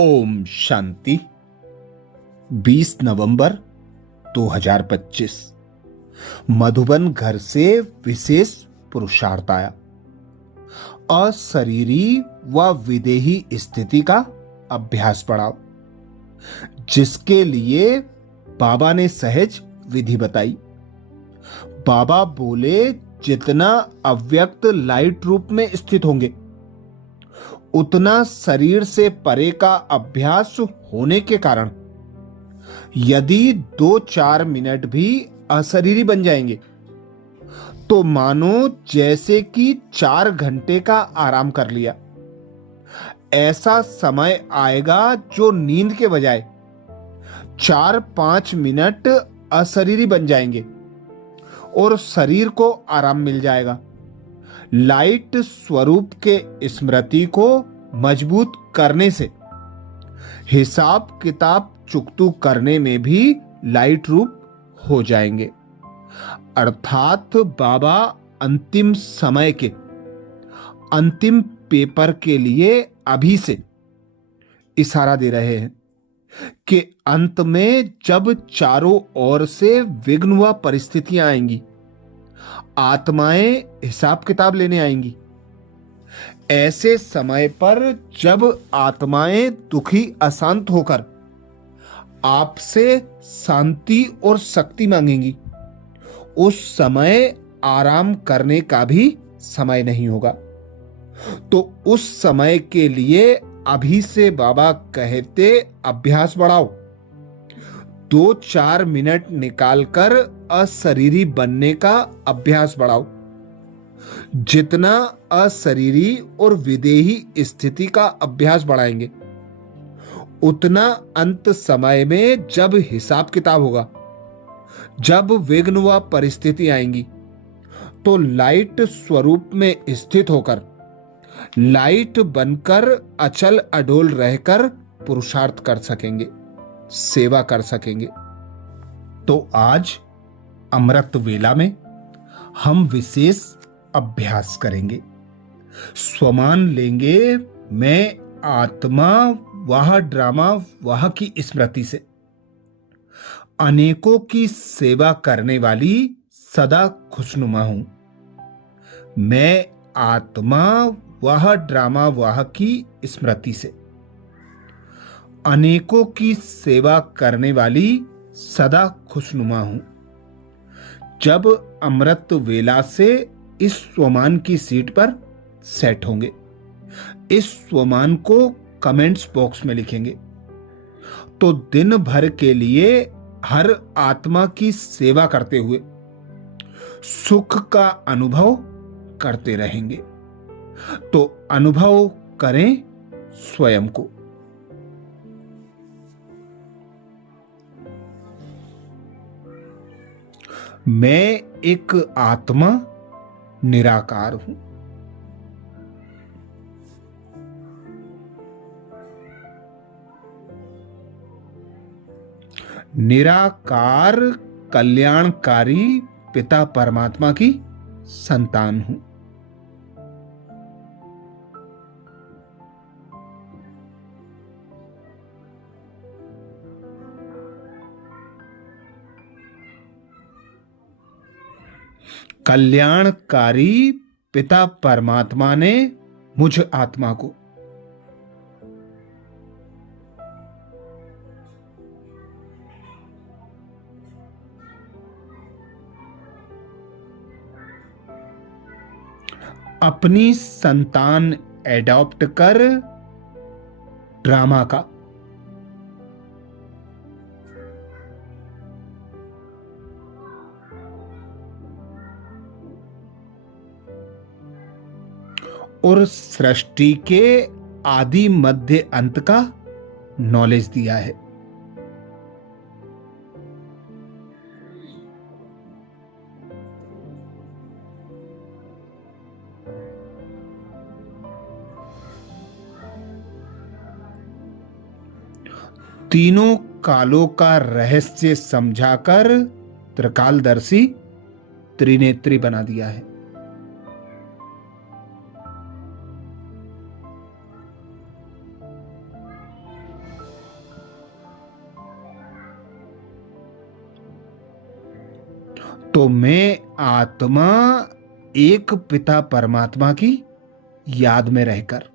ओम शांति। 20 नवंबर 2025 मधुबन घर से विशेष पुरुषार्थ आया। अशरीरी व विदेही स्थिति का अभ्यास बढ़ाओ, जिसके लिए बाबा ने सहज विधि बताई। बाबा बोले, जितना अव्यक्त लाइट रूप में स्थित होंगे, उतना शरीर से परे का अभ्यास होने के कारण यदि 2-4 मिनट भी अशरीरी बन जाएंगे तो मानो जैसे कि 4 घंटे का आराम कर लिया। ऐसा समय आएगा जो नींद के बजाय 4-5 मिनट अशरीरी बन जाएंगे और शरीर को आराम मिल जाएगा। लाइट स्वरूप के स्मृति को मजबूत करने से हिसाब किताब चुकतू करने में भी लाइट रूप हो जाएंगे। अर्थात बाबा अंतिम समय के अंतिम पेपर के लिए अभी से इशारा दे रहे हैं कि अंत में जब चारों ओर से विघ्न व परिस्थितियां आएंगी, आत्माएं हिसाब किताब लेने आएंगी। ऐसे समय पर जब आत्माएं दुखी अशांत होकर आपसे शांति और शक्ति मांगेंगी, उस समय आराम करने का भी समय नहीं होगा। तो उस समय के लिए अभी से बाबा कहते अभ्यास बढ़ाओ। 2-4 मिनट निकालकर अशरीरी बनने का अभ्यास बढ़ाओ। जितना अशरीरी और विदेही स्थिति का अभ्यास बढ़ाएंगे, उतना अंत समय में जब हिसाब किताब होगा, जब विघ्न व परिस्थिति आएंगी, तो लाइट स्वरूप में स्थित होकर लाइट बनकर अचल अडोल रहकर पुरुषार्थ कर सकेंगे, सेवा कर सकेंगे। तो आज अमृत वेला में हम विशेष अभ्यास करेंगे। स्वमान लेंगे, मैं आत्मा वह ड्रामा वह की स्मृति से अनेकों की सेवा करने वाली सदा खुशनुमा हूं। मैं आत्मा वह ड्रामा वह की स्मृति से अनेकों की सेवा करने वाली सदा खुशनुमा हूं। जब अमृत वेला से इस स्वमान की सीट पर सेट होंगे, इस स्वमान को कमेंट्स बॉक्स में लिखेंगे, तो दिन भर के लिए हर आत्मा की सेवा करते हुए सुख का अनुभव करते रहेंगे। तो अनुभव करें स्वयं को। मैं एक आत्मा निराकार हूं। निराकार कल्याणकारी पिता परमात्मा की संतान हूं। कल्याणकारी पिता परमात्मा ने मुझ आत्मा को अपनी संतान एडॉप्ट कर ड्रामा का और सृष्टि के आदि मध्य अंत का नॉलेज दिया है। तीनों कालों का रहस्य समझाकर त्रिकालदर्शी त्रिनेत्री बना दिया है। तो मैं आत्मा एक पिता परमात्मा की याद में रहकर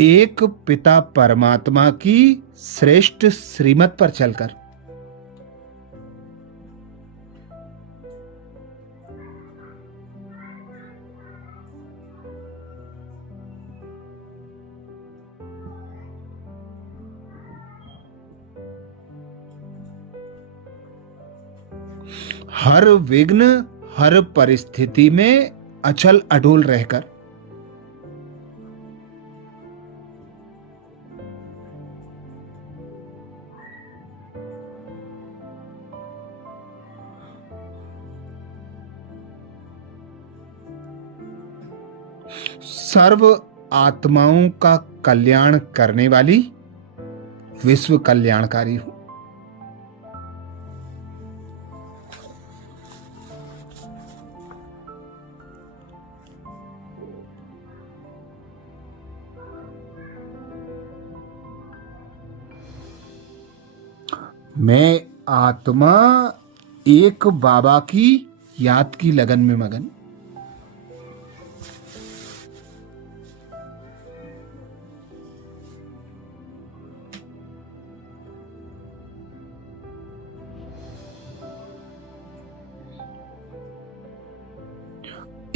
एक पिता परमात्मा की श्रेष्ठ श्रीमत पर चलकर हर विघ्न, हर परिस्थिति में अचल अडोल रहकर सर्व आत्माओं का कल्याण करने वाली विश्व कल्याणकारी हूं। मैं आत्मा एक बाबा की याद की लगन में मगन।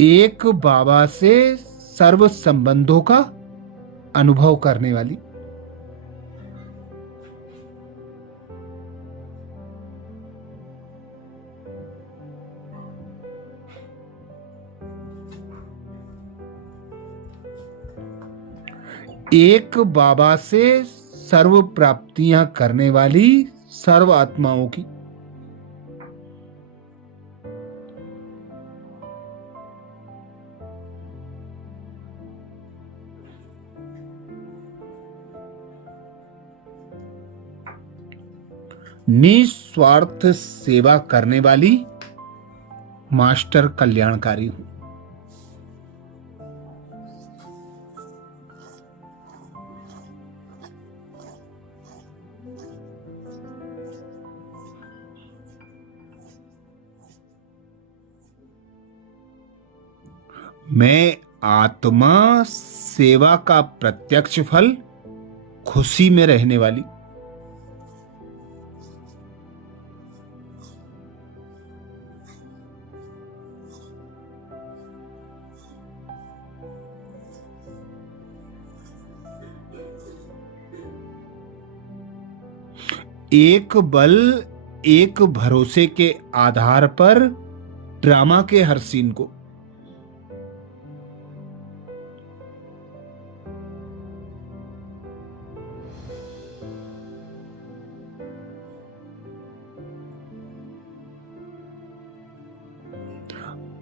एक बाबा से सर्व संबंधों का अनुभव करने वाली एक बाबा से सर्व प्राप्तियां करने वाली सर्व आत्माओं की निस्वार्थ सेवा करने वाली मास्टर कल्याणकारी हूं। मैं आत्मा सेवा का प्रत्यक्ष फल खुशी में रहने वाली एक बल, एक भरोसे के आधार पर ड्रामा के हर सीन को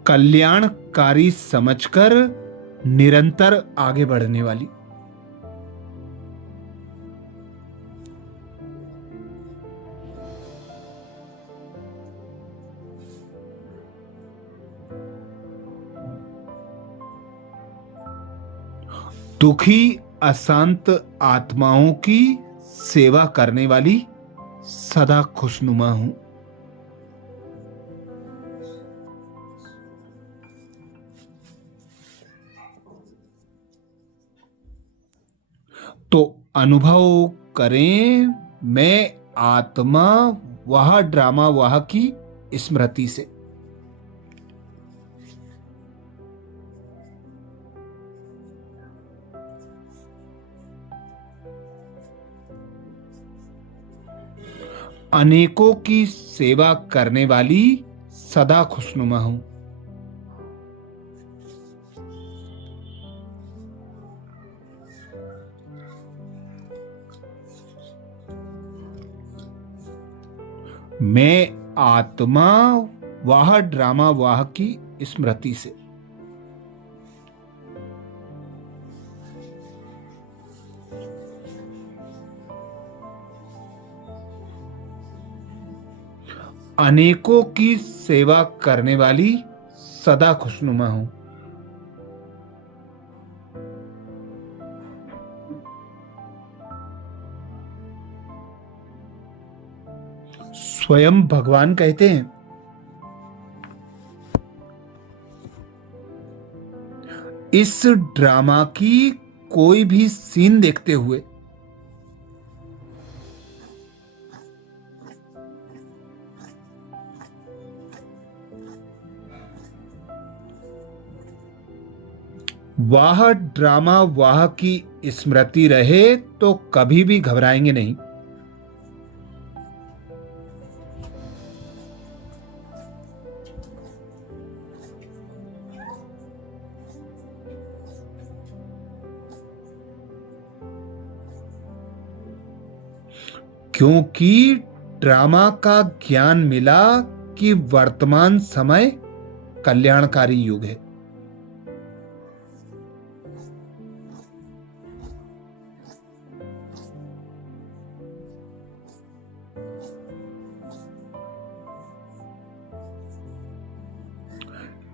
कल्याणकारी समझकर निरंतर आगे बढ़ने वाली दुखी अशांत आत्माओं की सेवा करने वाली सदा खुशनुमा हूं। तो अनुभव करें, मैं आत्मा वह ड्रामा वह की स्मृति से अनेकों की सेवा करने वाली सदा खुशनुमा हूं। मैं आत्मा वह ड्रामा वाह की स्मृति से अनेकों की सेवा करने वाली सदा खुशनुमा हूं। स्वयं भगवान कहते हैं, इस ड्रामा की कोई भी सीन देखते हुए वह ड्रामा वह की स्मृति रहे तो कभी भी घबराएंगे नहीं। क्योंकि ड्रामा का ज्ञान मिला कि वर्तमान समय कल्याणकारी युग है।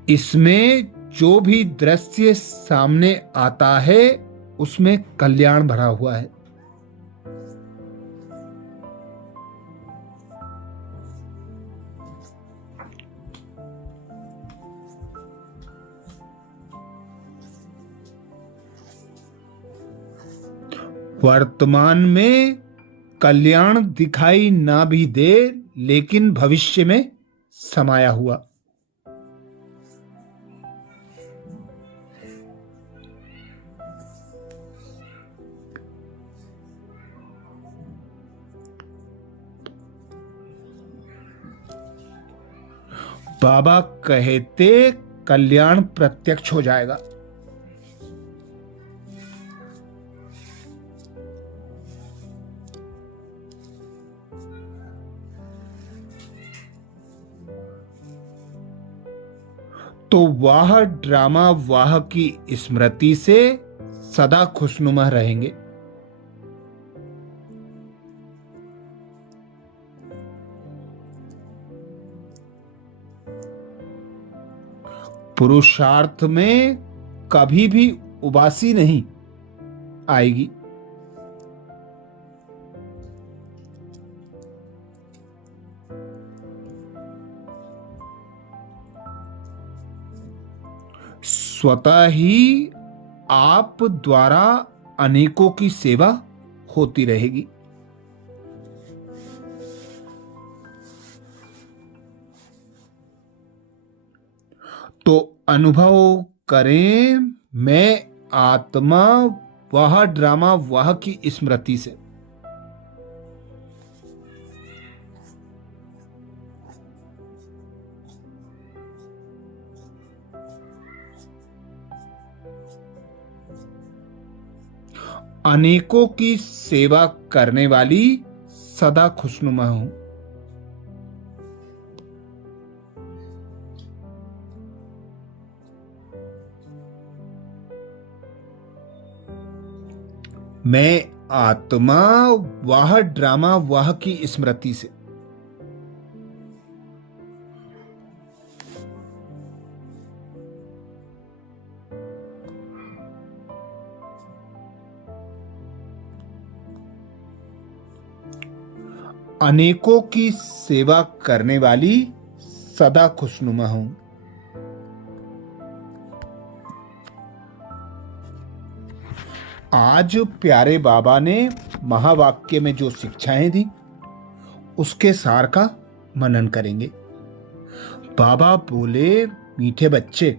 इसमें जो भी दृश्य सामने आता है उसमें कल्याण भरा हुआ है। वर्तमान में कल्याण दिखाई ना भी दे लेकिन भविष्य में समाया हुआ। बाबा कहते कल्याण प्रत्यक्ष हो जाएगा। तो वह ड्रामा वाह की स्मृति से सदा खुशनुमा रहेंगे। पुरुषार्थ में कभी भी उबासी नहीं आएगी। स्वतः ही आप द्वारा अनेकों की सेवा होती रहेगी। तो अनुभव करें, मैं आत्मा वह ड्रामा वह की स्मृति से। अनेकों की सेवा करने वाली सदा खुशनुमा हूं। मैं आत्मा वह ड्रामा वह की स्मृति से। अनेकों की सेवा करने वाली सदा खुशनुमा हूं। आज प्यारे बाबा ने महावाक्य में जो शिक्षाएं दी उसके सार का मनन करेंगे। बाबा बोले, मीठे बच्चे,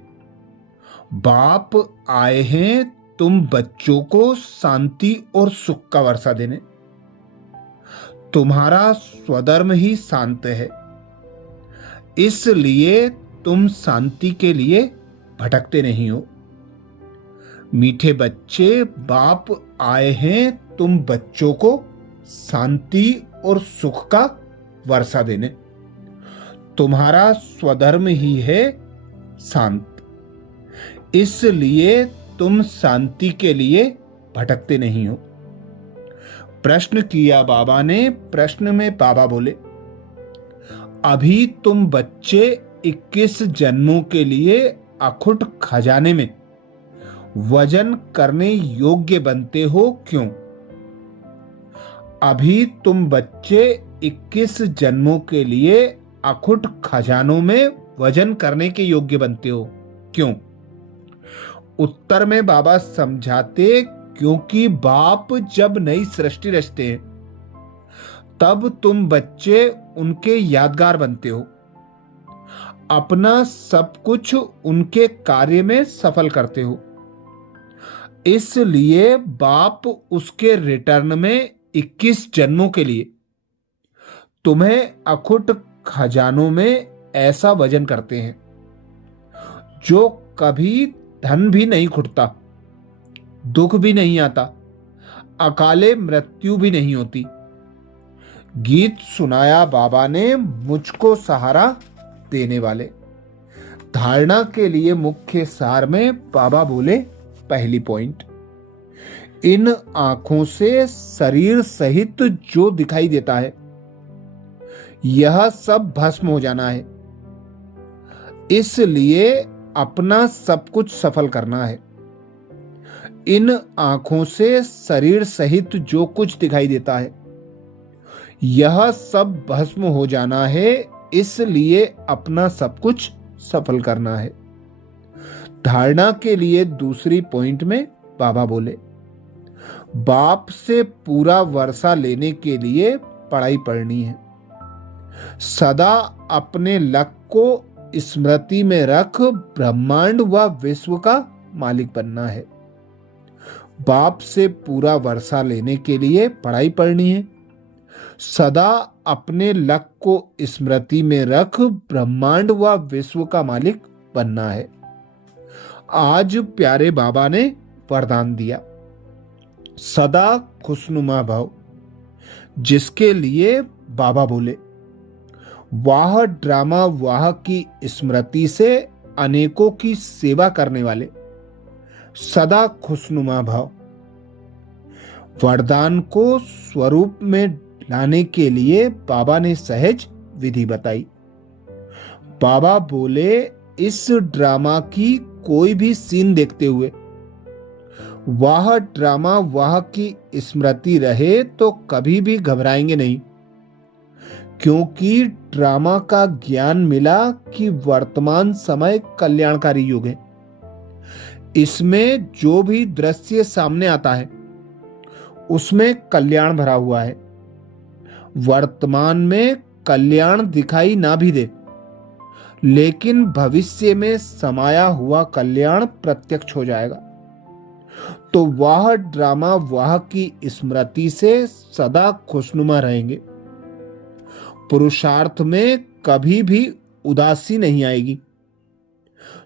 बाप आए हैं तुम बच्चों को शांति और सुख का वर्षा देने। तुम्हारा स्वधर्म ही शांत है, इसलिए तुम शांति के लिए भटकते नहीं हो। मीठे बच्चे, बाप आए हैं तुम बच्चों को शांति और सुख का वर्षा देने। तुम्हारा स्वधर्म ही है शांत, इसलिए तुम शांति के लिए भटकते नहीं हो। प्रश्न किया बाबा ने। प्रश्न में बाबा बोले, अभी तुम बच्चे 21 जन्मों के लिए अखुट खजाने में वजन करने योग्य बनते हो, क्यों? अभी तुम बच्चे 21 जन्मों के लिए अखुट खजानों में वजन करने के योग्य बनते हो। क्यों? उत्तर में बाबा समझाते, क्योंकि बाप जब नई सृष्टि रचते हैं तब तुम बच्चे उनके यादगार बनते हो, अपना सब कुछ उनके कार्य में सफल करते हो। इसलिए बाप उसके रिटर्न में 21 जन्मों के लिए तुम्हें अखुट खजानों में ऐसा वजन करते हैं जो कभी धन भी नहीं खुटता, दुख भी नहीं आता, अकाले मृत्यु भी नहीं होती। गीत सुनाया बाबा ने मुझको सहारा देने वाले। धारणा के लिए मुख्य सार में बाबा बोले, पहली पॉइंट, इन आंखों से शरीर सहित जो दिखाई देता है यह सब भस्म हो जाना है, इसलिए अपना सब कुछ सफल करना है। इन आंखों से शरीर सहित जो कुछ दिखाई देता है यह सब भस्म हो जाना है, इसलिए अपना सब कुछ सफल करना है। धारणा के लिए दूसरी पॉइंट में बाबा बोले, बाप से पूरा वर्षा लेने के लिए पढ़ाई पढ़नी है, सदा अपने लक्ष्य को स्मृति में रख ब्रह्मांड व विश्व का मालिक बनना है। बाप से पूरा वर्षा लेने के लिए पढ़ाई पढ़नी है, सदा अपने लक्ष्य को स्मृति में रख ब्रह्मांड व विश्व का मालिक बनना है। आज प्यारे बाबा ने वरदान दिया, सदा खुशनुमा भव, जिसके लिए बाबा बोले, वाह ड्रामा वाह की स्मृति से अनेकों की सेवा करने वाले सदा खुशनुमा भव। वरदान को स्वरूप में लाने के लिए बाबा ने सहज विधि बताई। बाबा बोले, इस ड्रामा की कोई भी सीन देखते हुए वाह ड्रामा वाह की स्मृति रहे तो कभी भी घबराएंगे नहीं, क्योंकि ड्रामा का ज्ञान मिला कि वर्तमान समय कल्याणकारी युग है। इसमें जो भी दृश्य सामने आता है उसमें कल्याण भरा हुआ है। वर्तमान में कल्याण दिखाई ना भी दे, लेकिन भविष्य में समाया हुआ कल्याण प्रत्यक्ष हो जाएगा। तो वह ड्रामा वह की स्मृति से सदा खुशनुमा रहेंगे। पुरुषार्थ में कभी भी उदासी नहीं आएगी।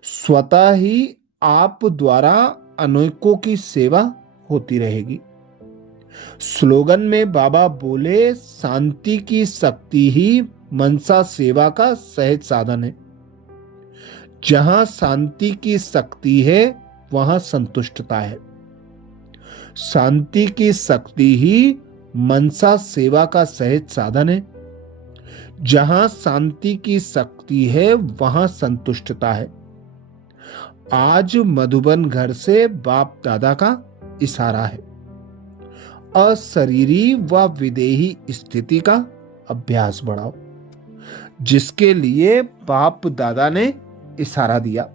स्वतः ही आप द्वारा अनेकों की सेवा होती रहेगी। स्लोगन में बाबा बोले, शांति की शक्ति ही मनसा सेवा का सहज साधन है। जहां शांति की शक्ति है वहां संतुष्टता है। शांति की शक्ति ही मनसा सेवा का सहज साधन है। जहां शांति की शक्ति है वहां संतुष्टता है। आज मधुबन घर से बाप दादा का इशारा है, अशरीरी व विदेही स्थिति का अभ्यास बढ़ाओ, जिसके लिए बाप दादा ने इशारा दिया।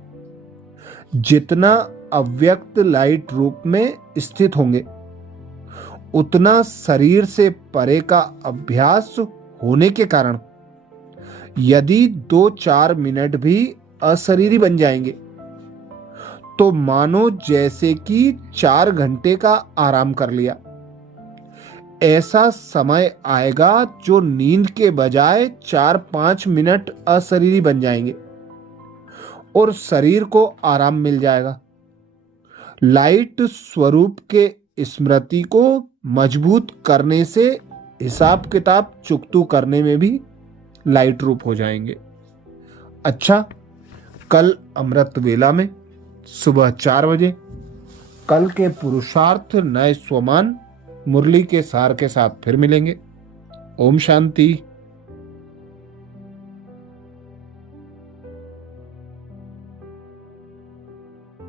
जितना अव्यक्त लाइट रूप में स्थित होंगे उतना शरीर से परे का अभ्यास होने के कारण यदि 2-4 मिनट भी अशरीरी बन जाएंगे तो मानो जैसे कि 4 घंटे का आराम कर लिया। ऐसा समय आएगा जो नींद के बजाय 4-5 मिनट अशरीरी बन जाएंगे और शरीर को आराम मिल जाएगा। लाइट स्वरूप के स्मृति को मजबूत करने से हिसाब किताब चुकतू करने में भी लाइट रूप हो जाएंगे। अच्छा, कल अमृत वेला में सुबह 4 बजे कल के पुरुषार्थ नए स्वमान मुरली के सार के साथ फिर मिलेंगे। ओम शांति।